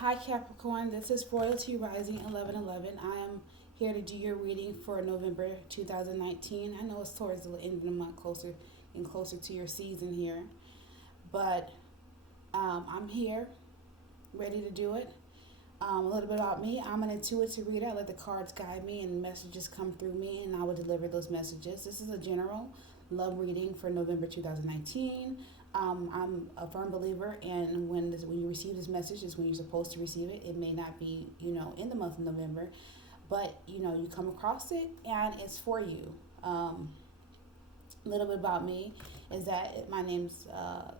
Hi Capricorn, this is Royalty Rising 1111. I am here to do your reading for November 2019. I know it's towards the end of the month, closer and closer to your season here, but I'm here, ready to do it. A little bit about me. I'm an intuitive reader. I let the cards guide me and messages come through me, and I will deliver those messages. This is a general love reading for November 2019. I'm a firm believer in when you receive this message is when you're supposed to receive it. It may not be, in the month of November, but, you come across it and it's for you. A little bit about me is that my name's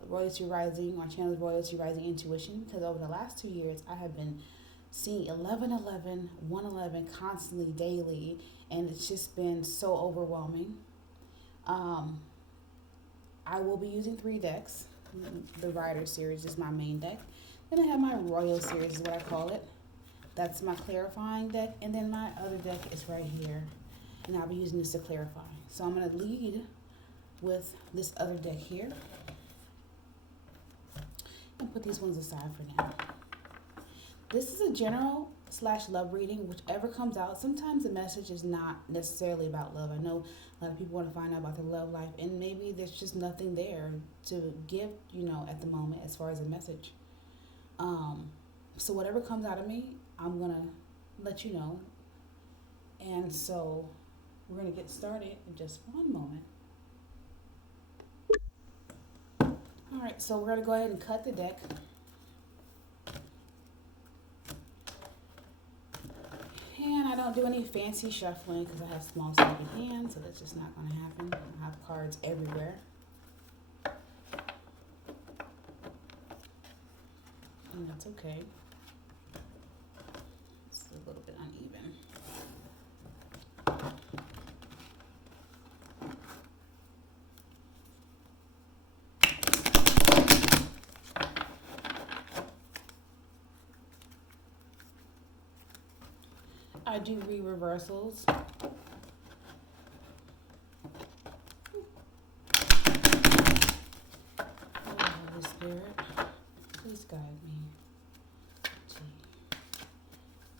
Royalty Rising. My channel is Royalty Rising Intuition, because over the last 2 years I have been seeing 1111, 111 constantly, daily, and it's just been so overwhelming. I will be using 3 decks. The Rider series is my main deck. Then I have my Royal series is what I call it. That's my clarifying deck. And then my other deck is right here. And I'll be using this to clarify. So I'm going to lead with this other deck here. And put these ones aside for now. This is a general / love reading, whichever comes out. Sometimes the message is not necessarily about love. I know a lot of people want to find out about their love life, and maybe there's just nothing there to give, at the moment as far as a message. So whatever comes out of me, I'm going to let you know. And so we're going to get started in just one moment. All right, so we're going to go ahead and cut the deck. And I don't do any fancy shuffling because I have small sleeping hands, so that's just not going to happen. I have cards everywhere. And that's okay. It's a little bit uneven. I do read reversals. Oh, Holy Spirit, please guide me.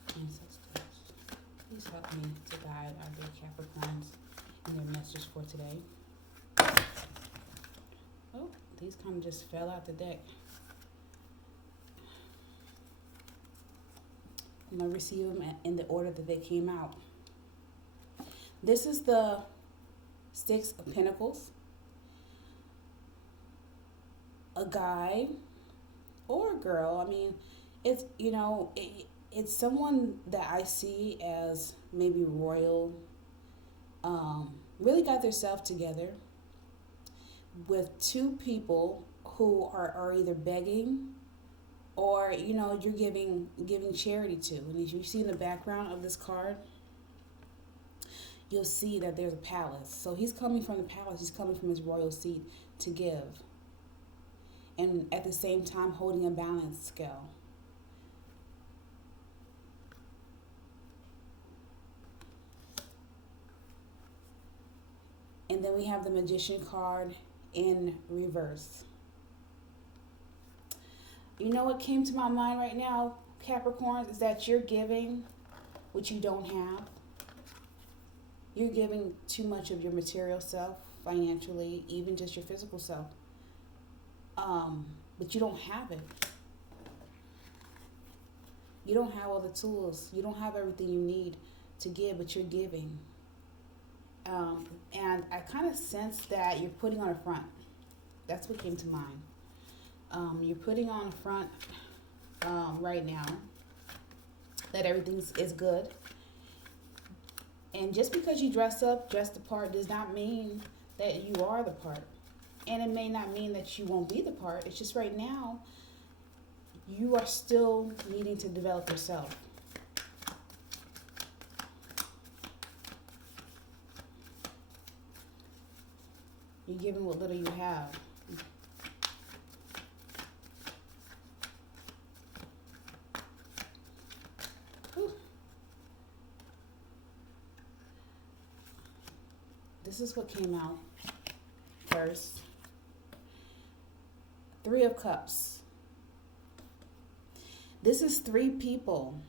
Ancestors, please help me to guide our dear Capricorns in their message for today. Oh, these kind of just fell out the deck. I'm going to receive them in the order that they came out. This is the 6 of Pentacles. A guy or a girl. I mean, it's, it's someone that I see as maybe royal. Really got themselves together with 2 people who are either begging or you're giving charity to. And as you see in the background of this card, you'll see that there's a palace. So he's coming from the palace. He's coming from his royal seat to give, and at the same time holding a balance scale. And then we have the Magician card in reverse. You know what came to my mind right now, Capricorns, is that you're giving what you don't have. You're giving too much of your material self, financially, even just your physical self. But you don't have it. You don't have all the tools. You don't have everything you need to give, but you're giving. And I kind of sense that you're putting on a front. That's what came to mind. You're putting on a front right now that everything is good. And just because you dress the part, does not mean that you are the part. And it may not mean that you won't be the part. It's just right now, you are still needing to develop yourself. You're giving what little you have. This is what came out first. 3 of Cups. This is three people.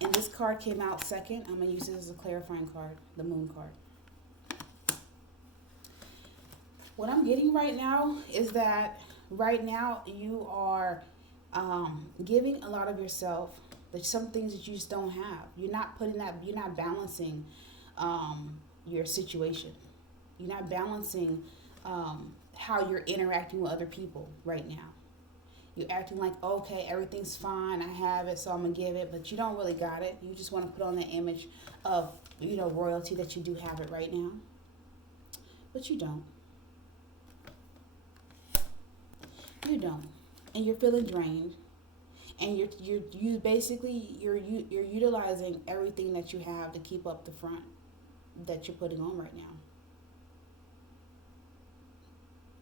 And this card came out second. I'm going to use this as a clarifying card, the moon card. What I'm getting right now is that right now you are giving a lot of yourself. There's some things that you just don't have. You're not balancing your situation. You're not balancing how you're interacting with other people right now. You're acting like, okay, everything's fine, I have it, so I'm going to give it, but you don't really got it. You just want to put on that image of, royalty, that you do have it right now. But you don't. You don't. And you're feeling drained. And you're basically utilizing everything that you have to keep up the front that you're putting on right now,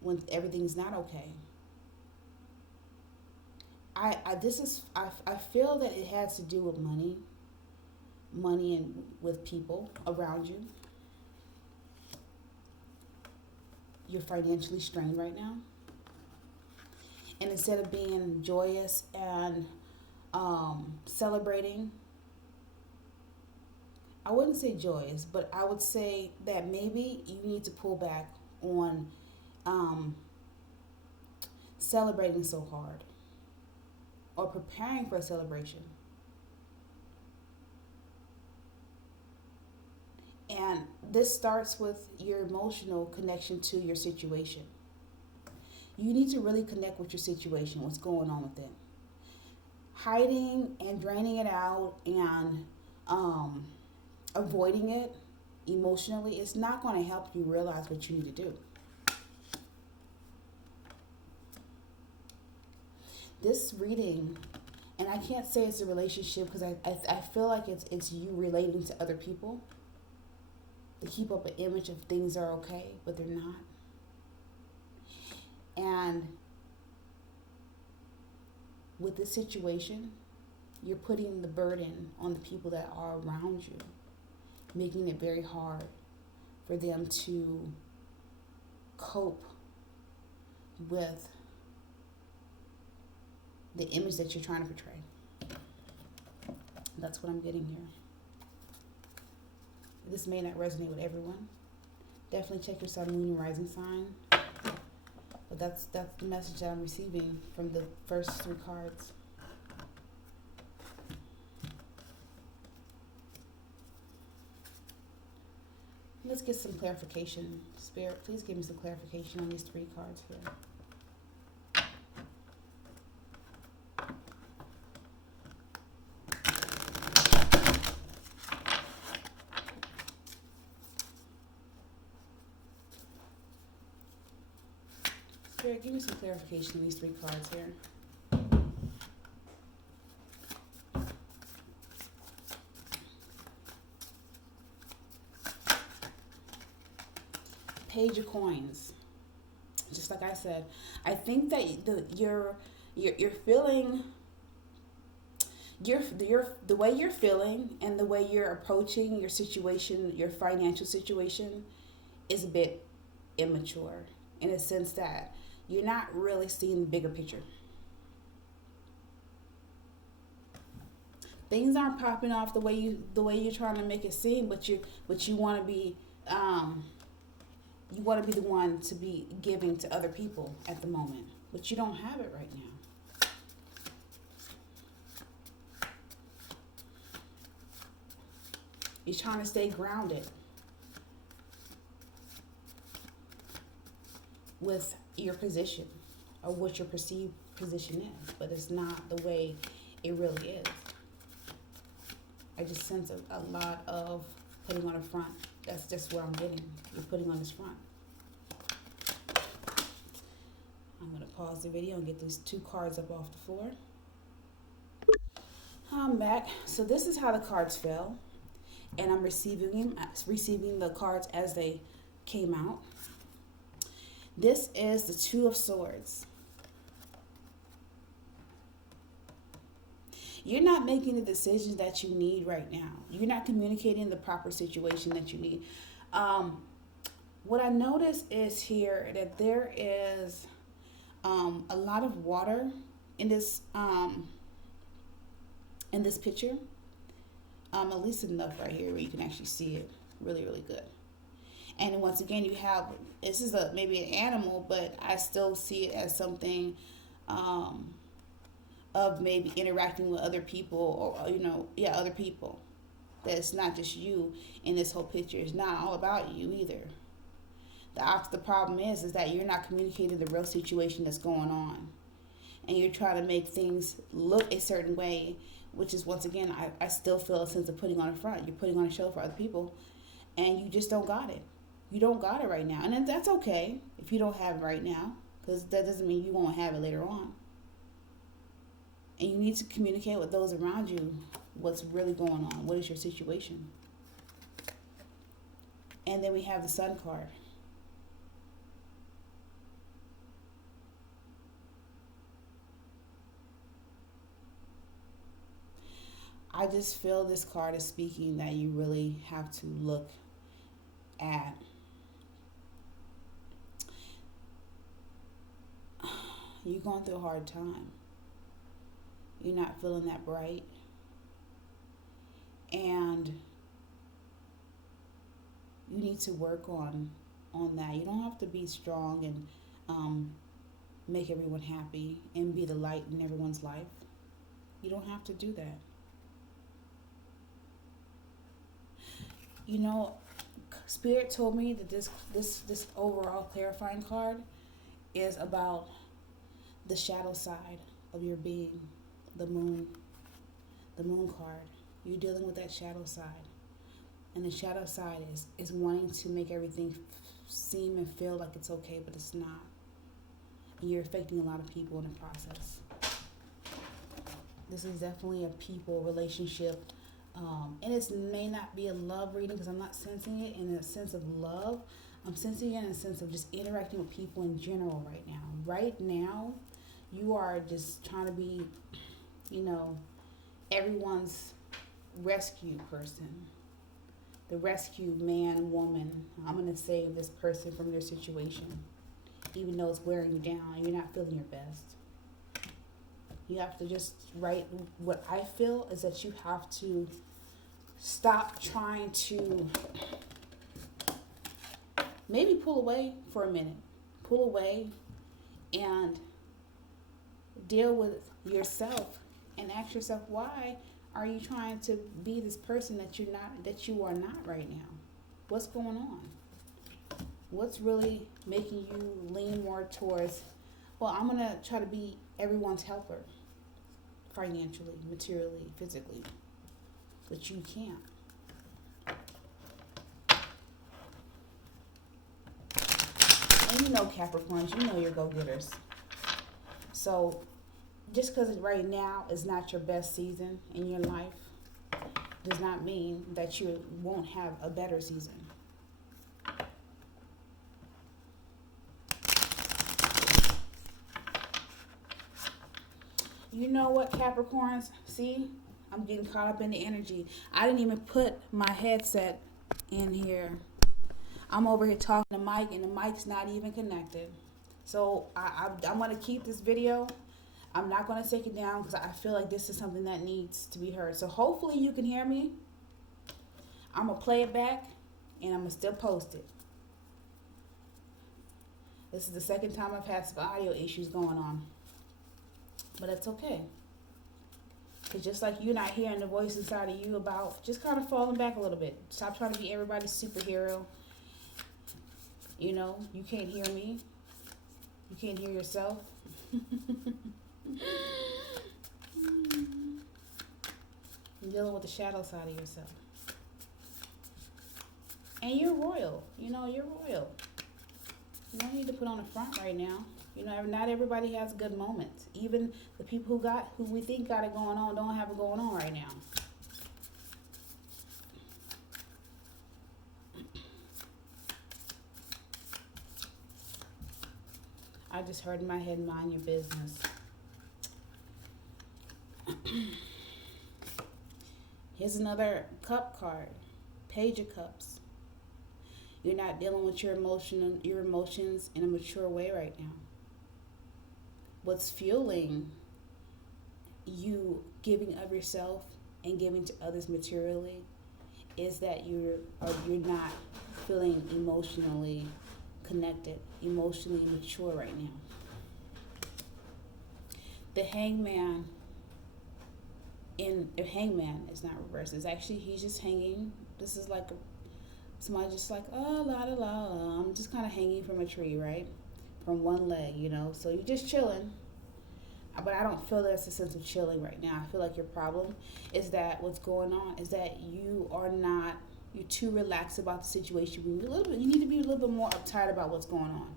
when everything's not okay. I feel that it has to do with money and with people around you. You're financially strained right now. And instead of being joyous and celebrating, I wouldn't say joyous, but I would say that maybe you need to pull back on celebrating so hard or preparing for a celebration. And this starts with your emotional connection to your situation. You need to really connect with your situation, what's going on with it. Hiding and draining it out and avoiding it emotionally, it's not going to help you realize what you need to do. This reading, and I can't say it's a relationship because I feel like it's you relating to other people to keep up an image of things are okay, but they're not. And with this situation, you're putting the burden on the people that are around you, making it very hard for them to cope with the image that you're trying to portray. That's what I'm getting here. This may not resonate with everyone. Definitely check your sun, moon, and rising sign. But that's the message that I'm receiving from the first three cards. Let's get some clarification. Spirit, please give me some clarification on these three cards here. Spirit, give me some clarification on these three cards here. Page of Coins. Just like I said, I think that you're feeling the way you're feeling and the way you're approaching your situation, your financial situation, is a bit immature in a sense that you're not really seeing the bigger picture. Things aren't popping off the way you're trying to make it seem, but you want to be the one to be giving to other people at the moment, but you don't have it right now. You're trying to stay grounded with your position or what your perceived position is, but it's not the way it really is. I just sense a lot of putting on a front. That's just what I'm getting. You're putting on this front. I'm going to pause the video and get these two cards up off the floor. I'm back. So this is how the cards fell. And I'm receiving the cards as they came out. This is the Two of Swords. You're not making the decisions that you need right now. You're not communicating the proper situation that you need. What I notice is here that there is A lot of water in this picture. At least enough right here where you can actually see it really, really good. And once again, you have, this is maybe an animal, but I still see it as something of maybe interacting with other people, or other people. That it's not just you in this whole picture. It's not all about you either. The problem is that you're not communicating the real situation that's going on, and you're trying to make things look a certain way, which is, once again, I still feel a sense of putting on a front. You're putting on a show for other people, and you just don't got it. You don't got it right now, and that's okay if you don't have it right now, because that doesn't mean you won't have it later on. And you need to communicate with those around you what's really going on. What is your situation? And then we have the Sun card. I just feel this card is speaking that you really have to look at you're going through a hard time. You're not feeling that bright. And you need to work on that. You don't have to be strong and make everyone happy and be the light in everyone's life. You don't have to do that. Spirit told me that this overall clarifying card is about the shadow side of your being, the moon card. You're dealing with that shadow side, and the shadow side is wanting to make everything seem and feel like it's okay, but it's not. And you're affecting a lot of people in the process. This is definitely a people relationship. And it may not be a love reading, because I'm not sensing it in a sense of love. I'm sensing it in a sense of just interacting with people in general right now. Right now, you are just trying to be, everyone's rescue person. The rescue man, woman. I'm going to save this person from their situation. Even though it's wearing you down, you're not feeling your best. You have to just write. What I feel is that you have to stop trying to maybe pull away for a minute. Pull away and deal with yourself and ask yourself, why are you trying to be this person that you are not right now? What's going on? What's really making you lean more towards, well, I'm going to try to be everyone's helper, financially, materially, physically, but you can't. And Capricorns, you're go-getters. So just because right now is not your best season in your life does not mean that you won't have a better season. You know what, Capricorns? See, I'm getting caught up in the energy. I didn't even put my headset in here. I'm over here talking to Mike, and the mic's not even connected. So I'm going to keep this video. I'm not going to take it down because I feel like this is something that needs to be heard. So hopefully you can hear me. I'm going to play it back, and I'm going to still post it. This is the second time I've had some audio issues going on. But it's okay. Because just like you're not hearing the voice inside of you about just kind of falling back a little bit. Stop trying to be everybody's superhero. You can't hear me. You can't hear yourself. You're dealing with the shadow side of yourself. And you're royal. You're royal. You don't need to put on a front right now. Not everybody has good moments. Even the people who we think got it going on don't have it going on right now. I just heard in my head, mind your business. Here's another cup card. Page of Cups. You're not dealing with your emotions in a mature way right now. what's fueling you giving of yourself and giving to others materially is that you're not feeling emotionally connected, emotionally mature right now. The hangman hangman is not reversed. It's actually, he's just hanging. This is like somebody just like, oh, la la la. I'm just kind of hanging from a tree, right? From one leg, So you're just chilling. But I don't feel that's a sense of chilling right now. I feel like your problem is that what's going on is that you're too relaxed about the situation. You need to be a little bit more uptight about what's going on.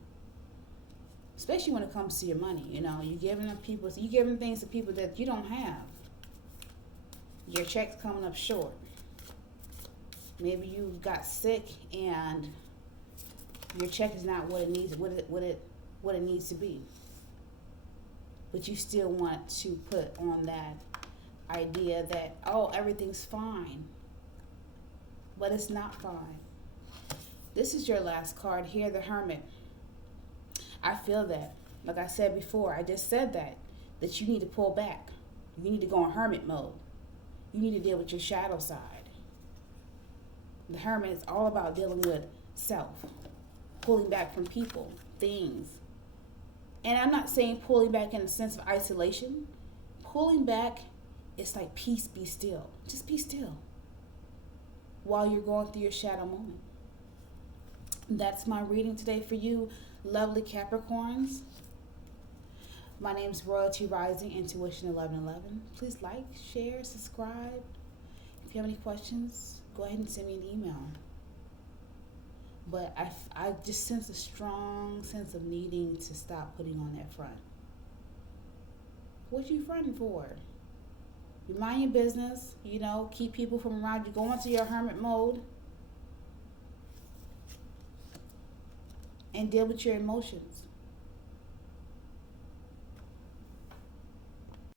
Especially when it comes to your money, You're giving things to people that you don't have. Your check's coming up short. Maybe you got sick and your check is not what it needs to be. But you still want to put on that idea that, oh, everything's fine. But it's not fine. This is your last card here, the Hermit. I feel that. Like I said before, I just said that you need to pull back. You need to go in hermit mode. You need to deal with your shadow side. The Hermit is all about dealing with self, pulling back from people, things. And I'm not saying pulling back in the sense of isolation. Pulling back is like peace, be still. Just be still while you're going through your shadow moment. That's my reading today for you, lovely Capricorns. My name is Royalty Rising Intuition 1111. Please like, share, subscribe. If you have any questions, go ahead and send me an email. But I just sense a strong sense of needing to stop putting on that front. What you fronting for? You mind your business, keep people from around you. Go into your hermit mode and deal with your emotions.